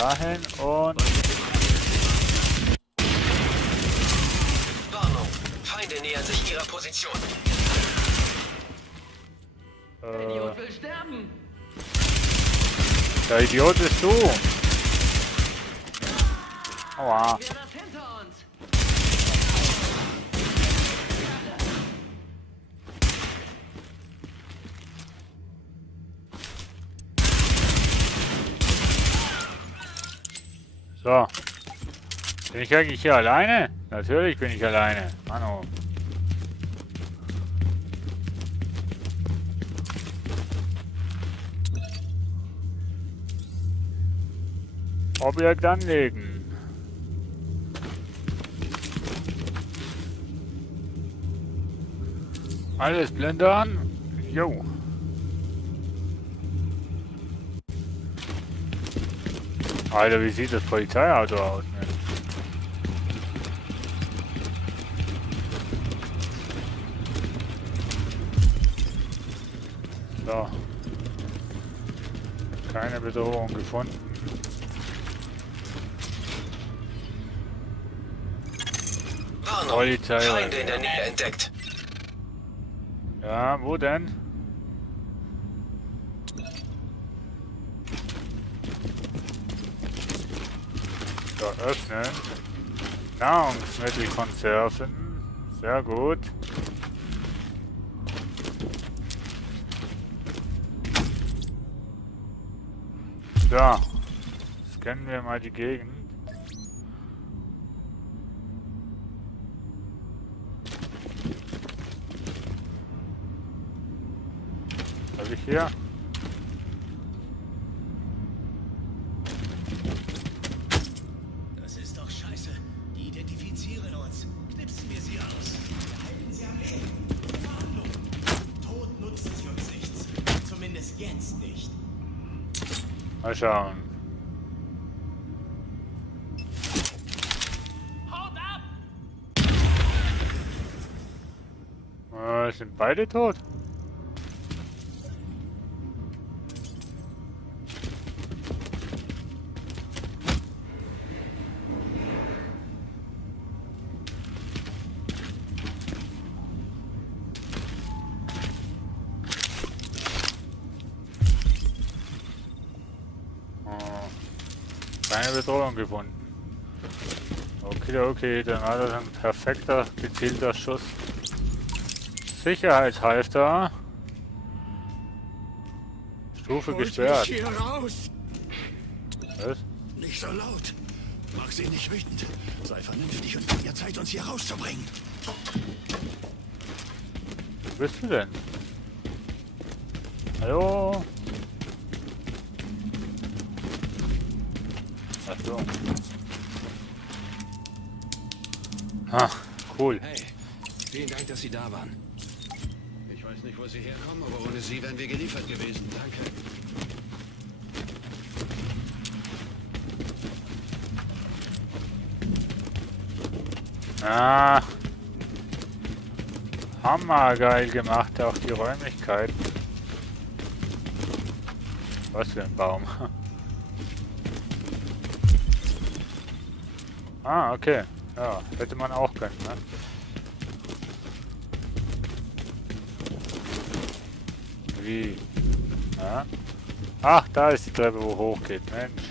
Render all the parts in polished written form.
dahin und... Warnung. Feinde nähern sich ihrer Position. Der Idiot will sterben. Der Idiot bist du. Aua. Wer das hinter uns? So. Bin ich eigentlich hier alleine? Natürlich bin ich alleine. Mano. Objekt anlegen. Alles Blende an. Jo. Alter, wie sieht das Polizeiauto aus? Ne? So. Keine Bedrohung gefunden. Warnung. Polizei. Feinde in der Nähe entdeckt. Ja, wo denn? So, öffnen. Nahrungsmittelkonserven. Sehr gut. So. Scannen wir mal die Gegend. Was habe ich hier? Das ist doch scheiße. Die identifizieren uns. Knipsen wir sie aus. Wir halten sie am Leben. Verhandlung. Tod nutzen sie uns nichts. Zumindest jetzt nicht. Mal schauen. Haut ab! Sind beide tot? Keine Bedrohung gefunden. Okay, okay, dann war das ein perfekter, gezielter Schuss. Sicherheitshalfter. Stufe gesperrt. Hier raus! Was? Nicht so laut. Mach sie nicht wütend. Sei vernünftig und gib mir Zeit, uns hier rauszubringen. Wo bist du denn? Hallo? Ach so. Ah, cool. Hey, vielen Dank, dass Sie da waren. Ich weiß nicht, wo Sie herkommen, aber ohne Sie wären wir geliefert gewesen. Danke. Ah. Hammergeil gemacht, auch die Räumlichkeiten. Was für ein Baum. Ah, okay. Ja, hätte man auch können, ne? Wie? Ja? Ach, da ist die Treppe, wo hochgeht. Mensch.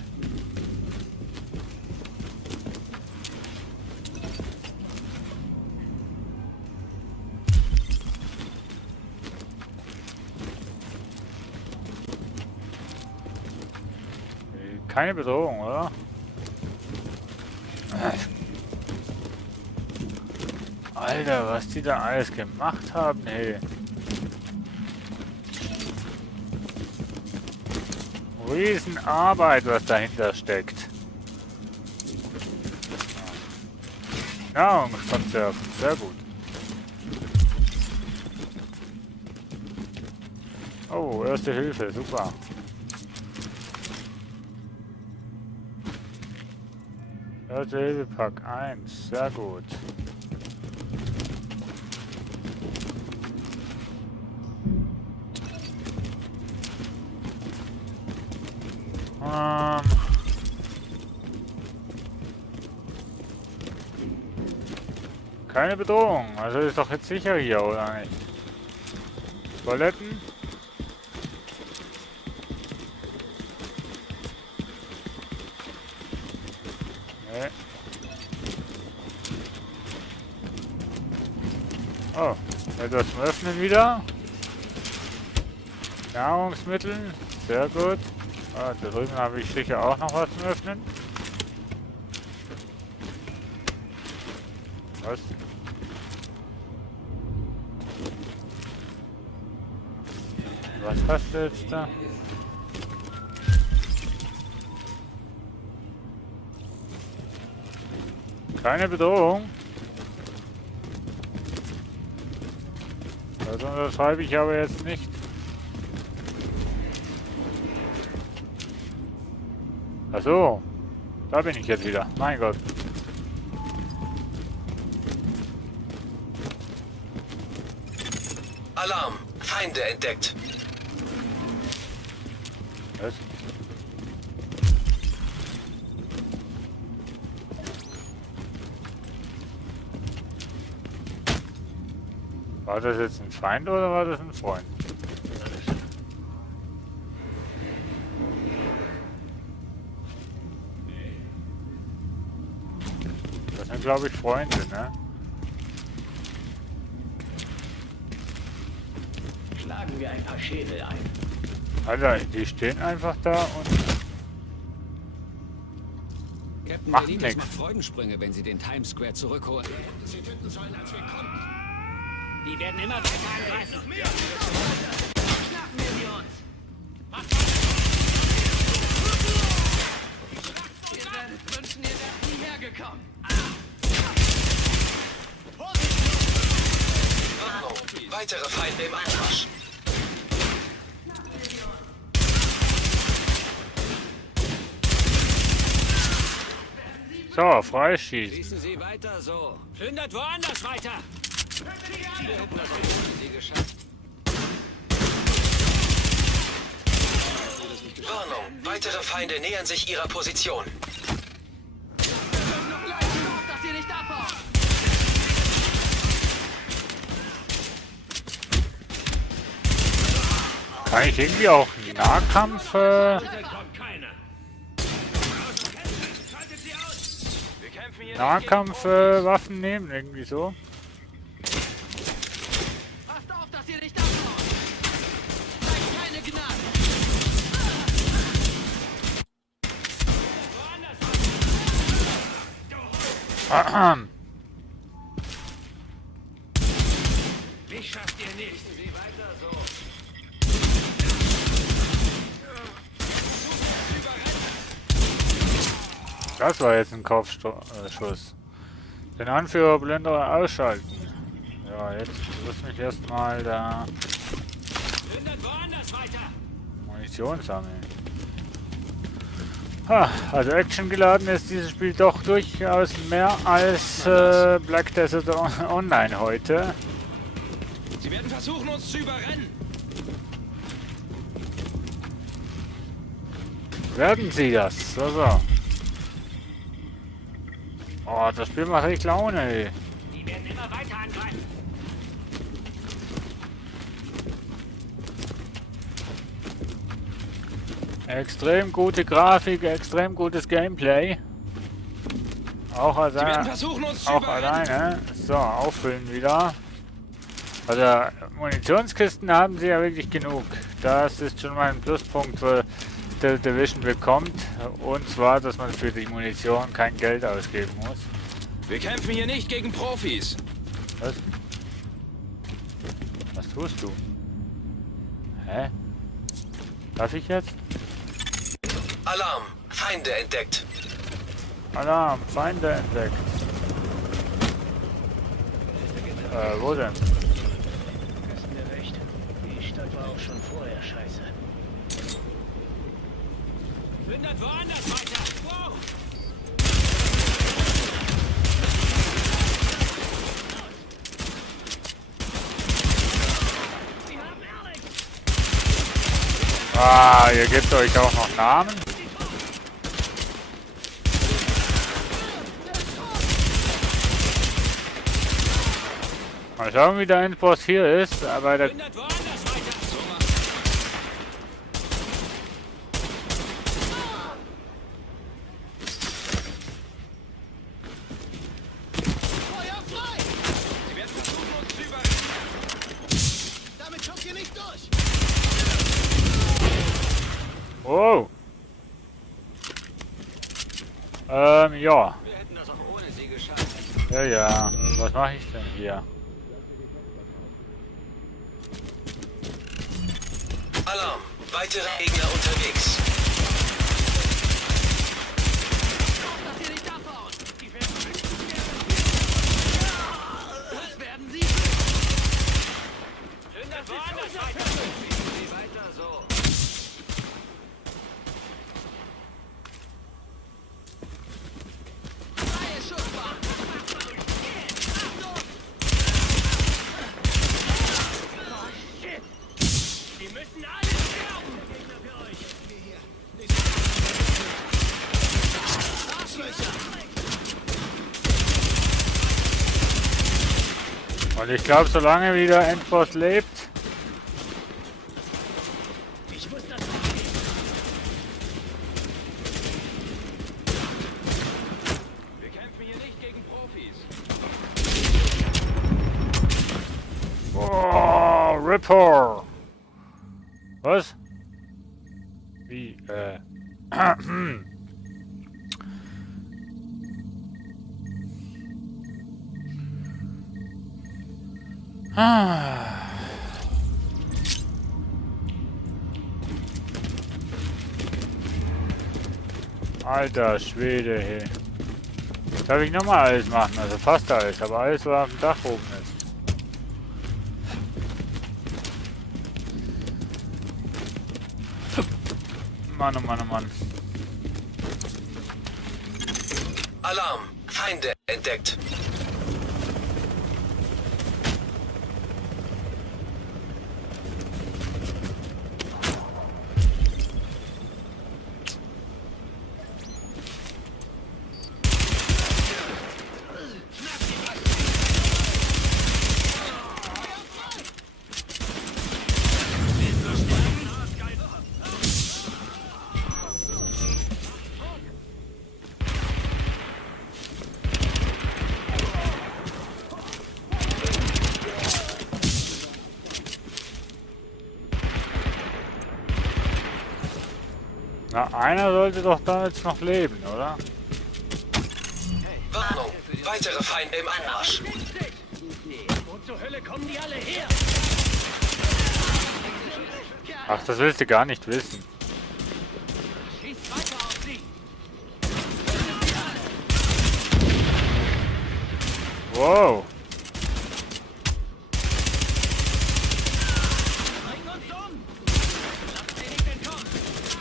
Keine Bedrohung, oder? Alter, was die da alles gemacht haben, hey. Riesenarbeit, was dahinter steckt. Nahrungskonserven, sehr gut. Oh, erste Hilfe, super. Erste Hilfe Pack 1, sehr gut. Keine Bedrohung. Also ist doch jetzt sicher hier, oder nicht? Toiletten? Nee. Oh, etwas zum Öffnen wieder. Nahrungsmittel, sehr gut. Ah, da drüben habe ich sicher auch noch was zum Öffnen. Was? Was hast du jetzt da? Keine Bedrohung. Das unterschreibe ich aber jetzt nicht. Ach so, da bin ich jetzt wieder. Mein Gott. Alarm. Feinde entdeckt. Was? War das jetzt ein Feind oder war das ein Freund? Das sind, glaube ich, Freunde, ne? Schlagen wir ein paar Schädel ein. Alter, die stehen einfach da und Captain Macht Benitez nix. macht Freudensprünge, wenn sie den Times Square zurückholen. Wir hätten sie töten sollen, als wir kommen. Die werden immer weiter angreifen. Schnappen wir sie uns! Ihr werdet wünschen, ihr wärt nie hergekommen! Warnung. Weitere Feinde im Anmarsch. so, freischießen. Schießen Sie weiter so. Plündert woanders weiter. Wir hätten das ohne sie geschafft. Warnung. Weitere Feinde nähern sich ihrer Position. Noch gleich auf, dass ihr nicht abhaut! Kann ich irgendwie auch Nahkampf, Waffen nehmen? Irgendwie so. Passt auf, dass ihr nicht abhaut! Zeigt keine Gnade! Ahem. Mich schafft ihr nicht. Sie weiter so. Das war jetzt ein Kopfschuss. Den Anführer Blender ausschalten. Ja, jetzt muss mich erstmal da Plündert woanders weiter. Munition sammeln. Ha, also actiongeladen ist dieses Spiel doch durchaus mehr als Black Desert Online heute. Sie werden versuchen, uns zu überrennen. Werden sie das? So. Oh, das Spiel macht echt Laune, ey. Die werden immer weiter angreifen. Extrem gute Grafik, extrem gutes Gameplay. Auch, Sie werden versuchen, uns zu auch überrennen. alleine. So, auffüllen wieder. Also Munitionskisten haben sie ja wirklich genug. Das ist schon mal ein Pluspunkt, für The Division bekommt. Und zwar, dass man für die Munition kein Geld ausgeben muss. Wir kämpfen hier nicht gegen Profis. Was? Was tust du? Hä? Darf ich jetzt? Alarm. Feinde entdeckt. Alarm, Feinde entdeckt. Wo denn? Hast mir recht. Die Stadt war auch schon vorher scheiße. Plündert woanders weiter. Wow. Ah, ihr gebt euch auch noch Namen? Mal schauen, wie der Endboss hier ist, aber der... Hindert woanders weiter. Feuer frei! Sie werden versuchen, uns zu überrennen. Damit kommt ihr nicht durch! Oh! Ja. Wir hätten das auch ohne sie geschafft. Ja, ja. Was mache ich denn hier? Alarm! Weitere Gegner unterwegs. Dass ihr nicht abhauen. Die werden das werden sie. Hindert woanders weiter. Spielen Sie weiter so. Freie Schussbahn! Die müssen alle sterben. Gegner für euch. Arschlöcher! Und ich glaube, solange wie der Endboss lebt... Ich muss das Wir kämpfen hier nicht gegen Profis. Oh, Ripper! Was? Wie, Ah. Alter Schwede, hey. Darf ich nochmal alles machen? Also fast alles, aber alles, was auf dem Dach oben ist. Mann, oh Mann, oh Mann. Alarm! Feinde entdeckt. Na, einer sollte doch da jetzt noch leben, oder? Warnung! Weitere Feinde im Anmarsch. Wo zur Hölle kommen die alle her? Ach, das willst du gar nicht wissen. Schießt weiter auf sie. Wow. Bring uns um. Lasst sie nicht entkommen.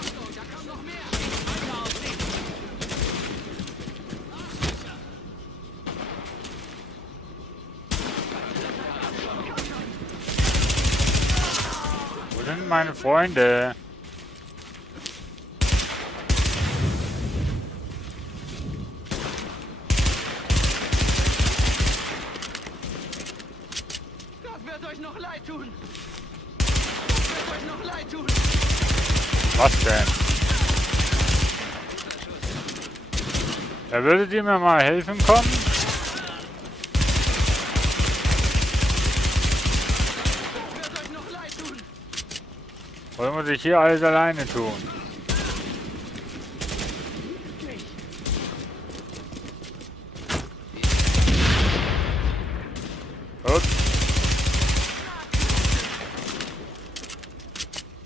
Achtung, da kommen noch mehr. Schießt weiter auf sie. Wo sind meine Freunde? Das wird euch noch leid tun. Das wird euch noch leid tun. Was denn? Ja, würdet ihr mir mal helfen kommen? Das wird euch noch leid tun. Oder muss ich hier alles alleine tun? Ups.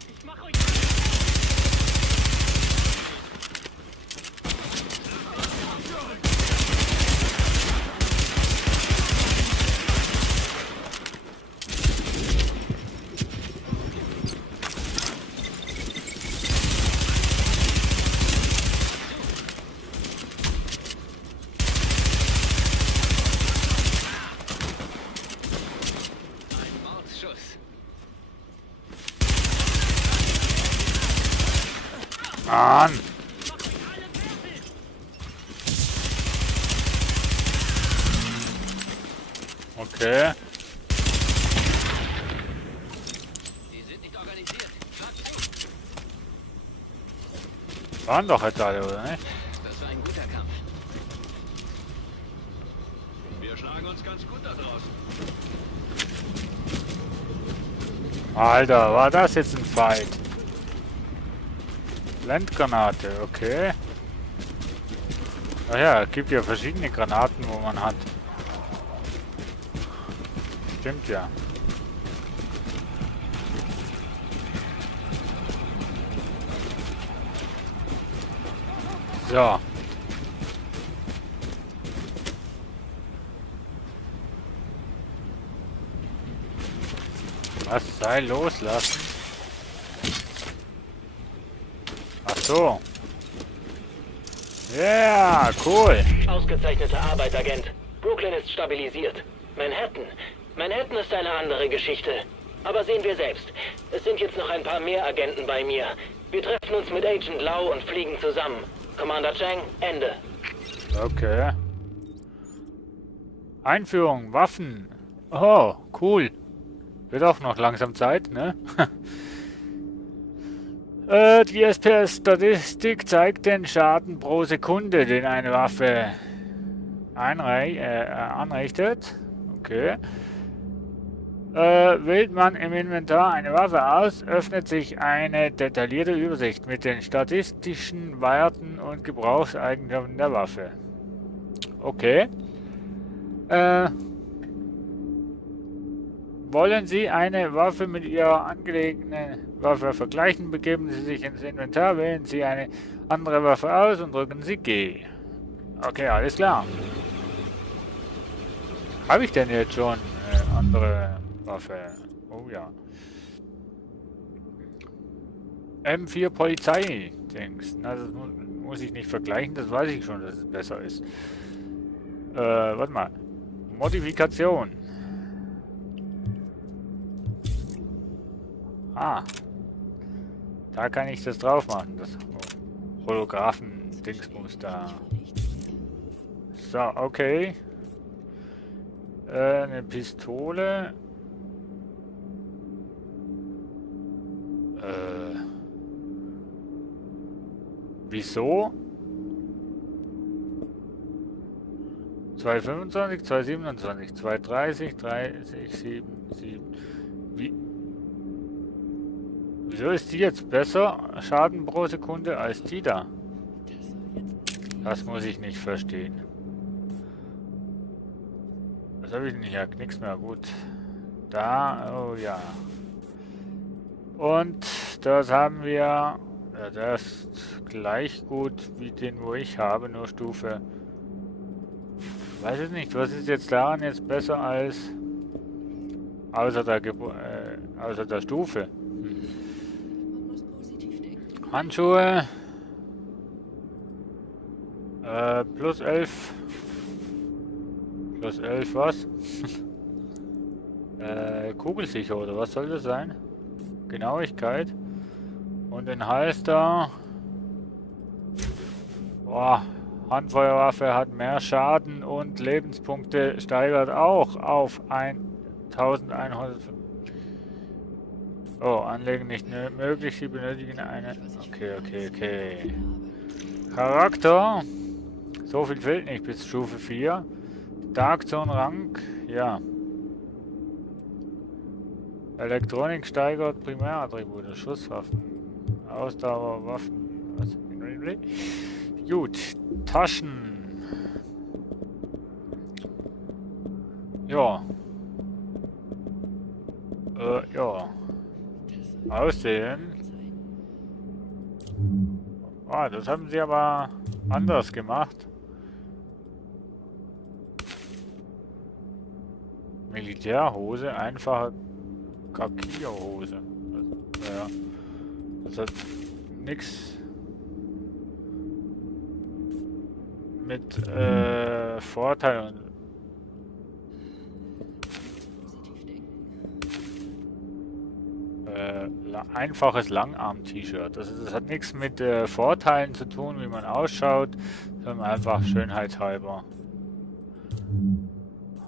Ich mach euch. Ein Mordsschuss. Mann! Okay. Waren doch jetzt alle, oder nicht? Das war ein guter Kampf. Wir schlagen uns ganz gut da draußen. Alter, war das jetzt ein Fight? Blendgranate, okay. Ach ja, es gibt ja verschiedene Granaten, wo man hat. Stimmt ja. So. Was sei loslassen? Ach so. Ja, yeah, cool. Ausgezeichnete Arbeit, Agent. Brooklyn ist stabilisiert. Manhattan ist eine andere Geschichte. Aber sehen wir selbst. Es sind jetzt noch ein paar mehr Agenten bei mir. Wir treffen uns mit Agent Lau und fliegen zusammen. Commander Chang, Ende. Okay. Einführung, Waffen. Oh, cool. Wird auch noch langsam Zeit, ne? Die SPS-Statistik zeigt den Schaden pro Sekunde, den eine Waffe anrichtet. Okay. Wählt man im Inventar eine Waffe aus, öffnet sich eine detaillierte Übersicht mit den statistischen Werten und Gebrauchseigenschaften der Waffe. Okay. Wollen Sie eine Waffe mit Ihrer angelegenen Waffe vergleichen, begeben Sie sich ins Inventar, wählen Sie eine andere Waffe aus und drücken Sie G. Okay, alles klar. Habe ich denn jetzt schon eine andere Waffe? Oh ja. M4 Polizei-Dings. Na, das muss ich nicht vergleichen, das weiß ich schon, dass es besser ist. Warte mal. Modifikation. Ah. Da kann ich das drauf machen, das Holographen-Dingsbums da. So, okay. Eine Pistole. Wieso? 225, 227, 230, 30, 7, 7. Wieso ist die jetzt besser Schaden pro Sekunde als die da? Das muss ich nicht verstehen. Was habe ich denn hier? Nix mehr. Gut. Da, oh ja. Und das haben wir. Ja, der ist gleich gut wie den, wo ich habe, nur Stufe. Weiß ich nicht, was ist jetzt daran jetzt besser als außer der Stufe? Handschuhe. Plus 11. Plus 11 was? Kugelsicher oder was soll das sein? Genauigkeit. Und den Hals da. Boah. Handfeuerwaffe hat mehr Schaden und Lebenspunkte steigert auch auf 1100. Oh, Anlegen nicht möglich. Sie benötigen eine. Okay. Charakter. So viel fehlt nicht bis Stufe 4. Dark Zone Rank. Ja. Elektronik steigert Primärattribute. Schusswaffen. Ausdauerwaffen. Was? Gut. Taschen. Ja. Ja. Aussehen. Ah, das haben sie aber anders gemacht. Militärhose, einfache Kakio-Hose. Ja. Das hat nichts mit Vorteilen. Einfaches Langarm-T-Shirt. Das hat nichts mit Vorteilen zu tun, wie man ausschaut, sondern einfach schönheitshalber.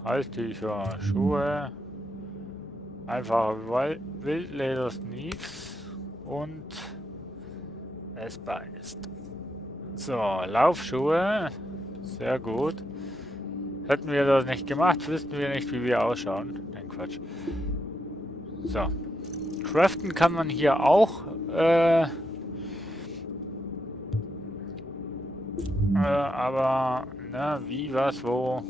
Halstücher, Schuhe, einfache Wildleder-Sneaks und es beißt. So, Laufschuhe. Sehr gut. Hätten wir das nicht gemacht, wüssten wir nicht, wie wir ausschauen. Nein, Quatsch. So. Craften kann man hier auch. Aber, na, wie, was, wo.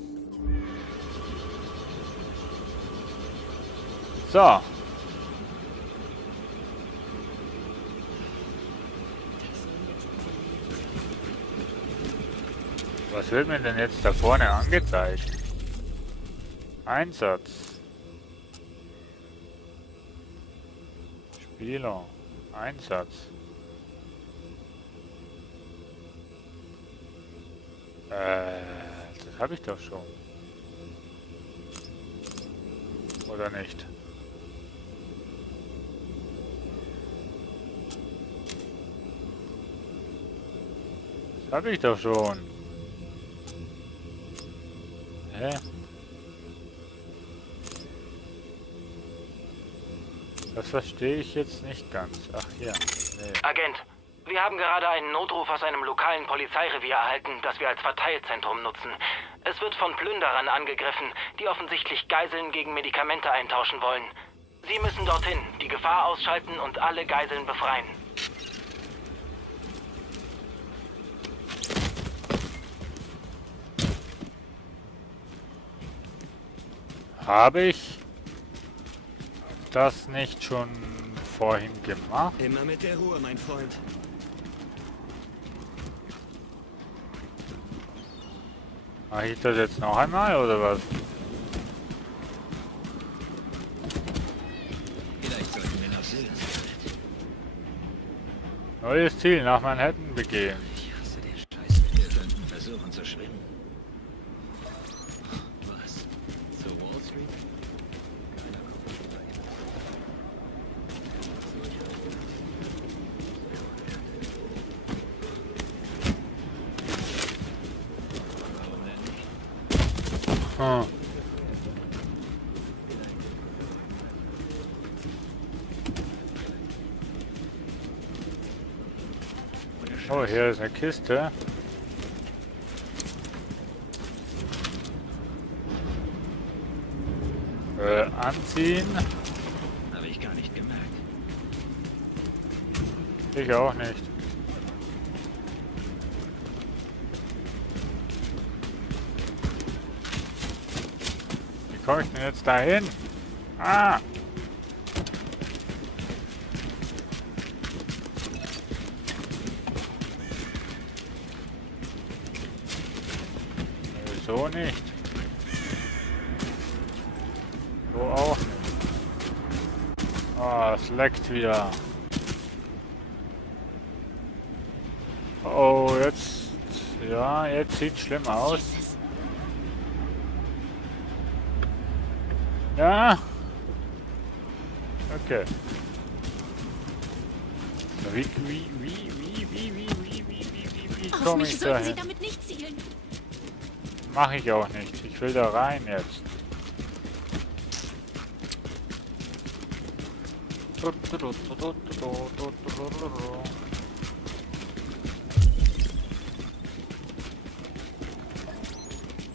So. Was wird mir denn jetzt da vorne angezeigt? Einsatz. Spieler. Einsatz. Das habe ich doch schon. Oder nicht? Das habe ich doch schon. Hä? Das verstehe ich jetzt nicht ganz. Ach ja. Nee. Agent, wir haben gerade einen Notruf aus einem lokalen Polizeirevier erhalten, das wir als Verteilzentrum nutzen. Es wird von Plünderern angegriffen, die offensichtlich Geiseln gegen Medikamente eintauschen wollen. Sie müssen dorthin, die Gefahr ausschalten und alle Geiseln befreien. Habe ich das nicht schon vorhin gemacht? Immer mit der Ruhe, mein Freund. Mache ich das jetzt noch einmal oder was? Vielleicht sollten wir noch sehen. Neues Ziel nach Manhattan begehen. Ich hasse den Scheiß. Wir könnten versuchen zu schwimmen. Was? Zur Wall Street? Keiner kommt dahin. Warum denn nicht? Hm. Oh, hier ist eine Kiste. Anziehen. Habe ich gar nicht gemerkt. Ich auch nicht. Wie komme ich denn jetzt dahin? Ah! So nicht. So auch nicht. Ah, es leckt wieder. Oh, jetzt... Ja, jetzt sieht schlimm aus. Ja. Okay. Wie Auf komme mich ich sollten Sie dahin? damit nicht zielen. Mache ich auch nicht. Ich will da rein jetzt.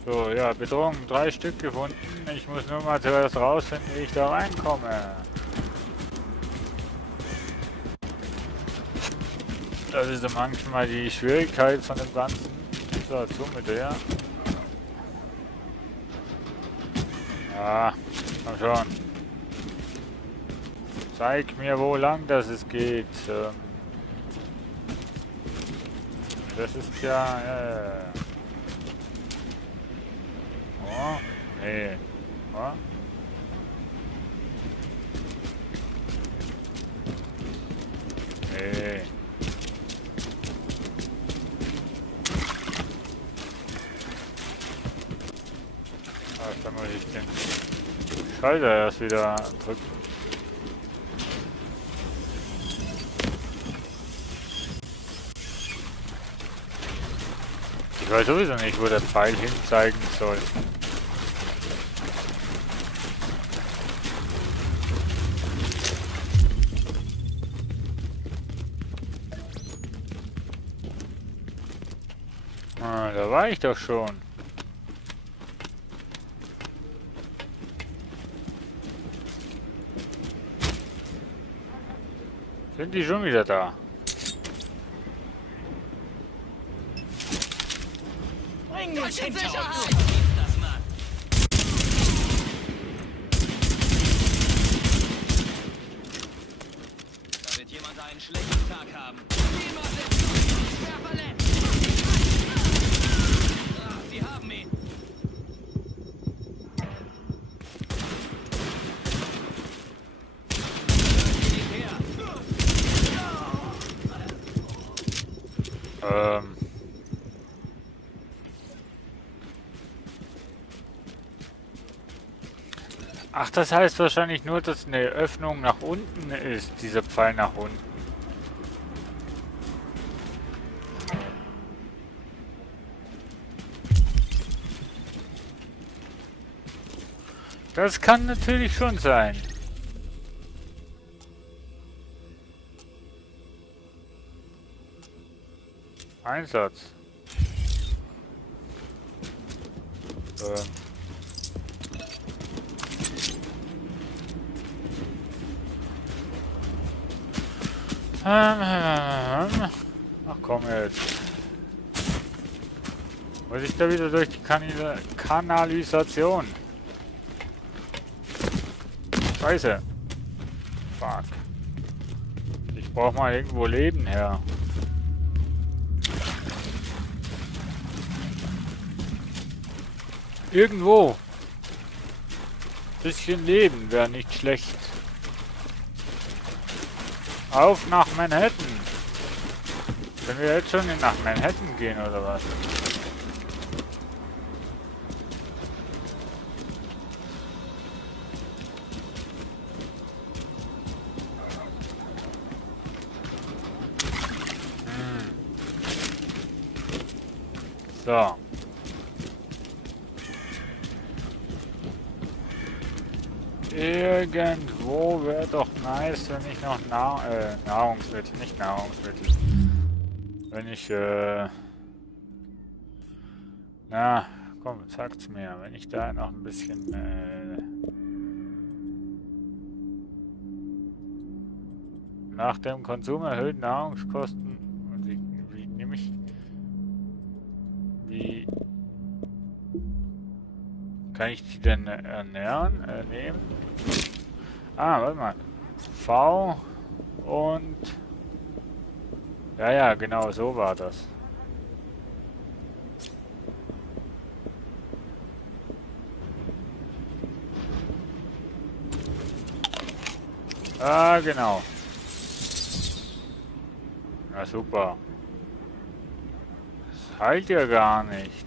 So, ja, Bedrohung 3 Stück gefunden. Ich muss nur mal zuerst rausfinden, wie ich da reinkomme. Das ist dann manchmal die Schwierigkeit von dem Ganzen. So, zu mit der. Ja, komm schon. Zeig mir, wo lang das es geht. Das ist ja... Oh, nee. Oh. Nee. Ach, da muss ich den Schalter erst wieder drücken. Ich weiß sowieso nicht, wo der Pfeil hin zeigen soll. Ah, da war ich doch schon. Sind die schon wieder da? Bring uns in Sicherheit! Das Mann. Da wird jemand einen schlechten Tag haben. Niemand ist schwer verletzt! Ah, sie haben ihn! Militär! Ach, das heißt wahrscheinlich nur, dass eine Öffnung nach unten ist, dieser Pfeil nach unten. Das kann natürlich schon sein. Einsatz. Ach komm jetzt. Muss ich da wieder durch die Kanalisation? Scheiße. Fuck. Ich brauch mal irgendwo Leben her. Irgendwo. Bisschen Leben wäre nicht schlecht. Auf nach Manhattan. Können wir jetzt schon nach Manhattan gehen oder was? So. Irgendwo wäre doch nice, wenn ich noch Nahrungsmittel, nicht Nahrungsmittel. Wenn ich, na, komm, sagt's mir, wenn ich da noch ein bisschen, nach dem Konsum erhöhten Nahrungskosten, und wie nehme ich, wie kann ich die denn ernähren, nehmen? Ah, warte mal. V und... Ja, genau, so war das. Ah, genau. Na super. Das heilt ja gar nicht.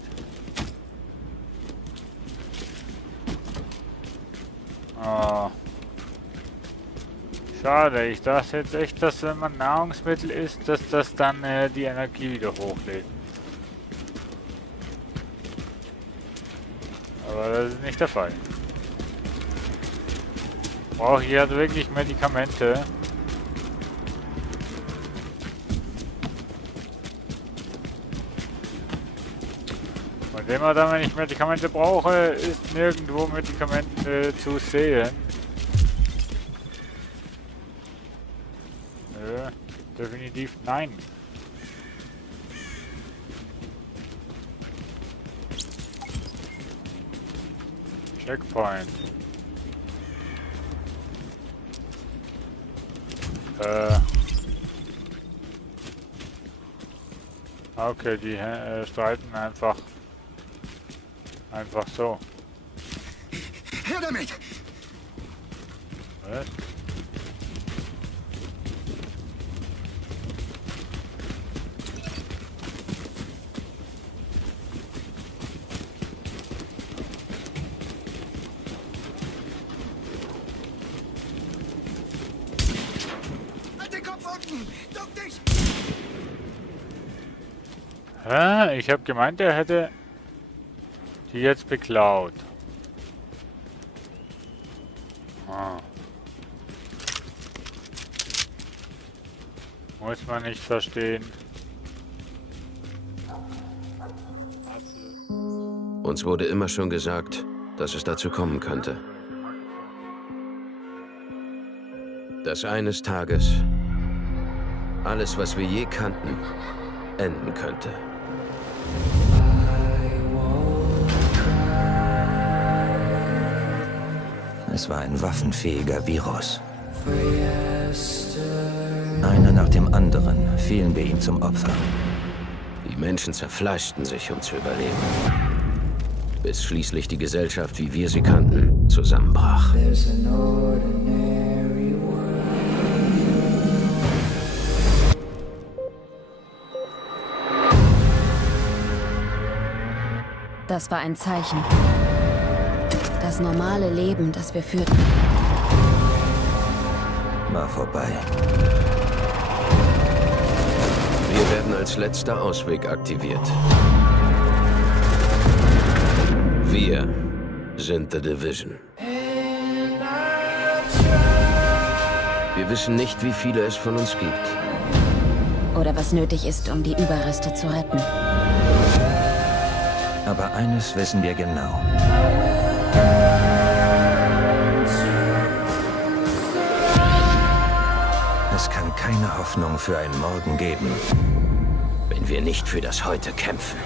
Oh. Schade, ich dachte jetzt echt, dass wenn man Nahrungsmittel isst, dass das dann die Energie wieder hochlädt. Aber das ist nicht der Fall. Brauche ich halt wirklich Medikamente. Von dem her dann, wenn ich Medikamente brauche, ist nirgendwo Medikamente zu sehen. Nö, definitiv nein. Checkpoint. Okay, die streiten einfach so. Her damit! Was? Halt den Kopf unten! Duck dich! Hä? Ich habe gemeint, er hätte die jetzt beklaut. Ah. Muss man nicht verstehen. Absolut. Uns wurde immer schon gesagt, dass es dazu kommen könnte. Dass eines Tages alles, was wir je kannten, enden könnte. Es war ein waffenfähiger Virus. Einer nach dem anderen fielen wir ihm zum Opfer. Die Menschen zerfleischten sich, um zu überleben. Bis schließlich die Gesellschaft, wie wir sie kannten, zusammenbrach. Das war ein Zeichen. Das normale Leben, das wir führten, War vorbei. Wir werden als letzter Ausweg aktiviert. Wir sind The Division. Wir wissen nicht, wie viele es von uns gibt. oder was nötig ist, um die Überreste zu retten. Aber eines wissen wir genau. Es kann keine Hoffnung für einen Morgen geben, wenn wir nicht für das Heute kämpfen.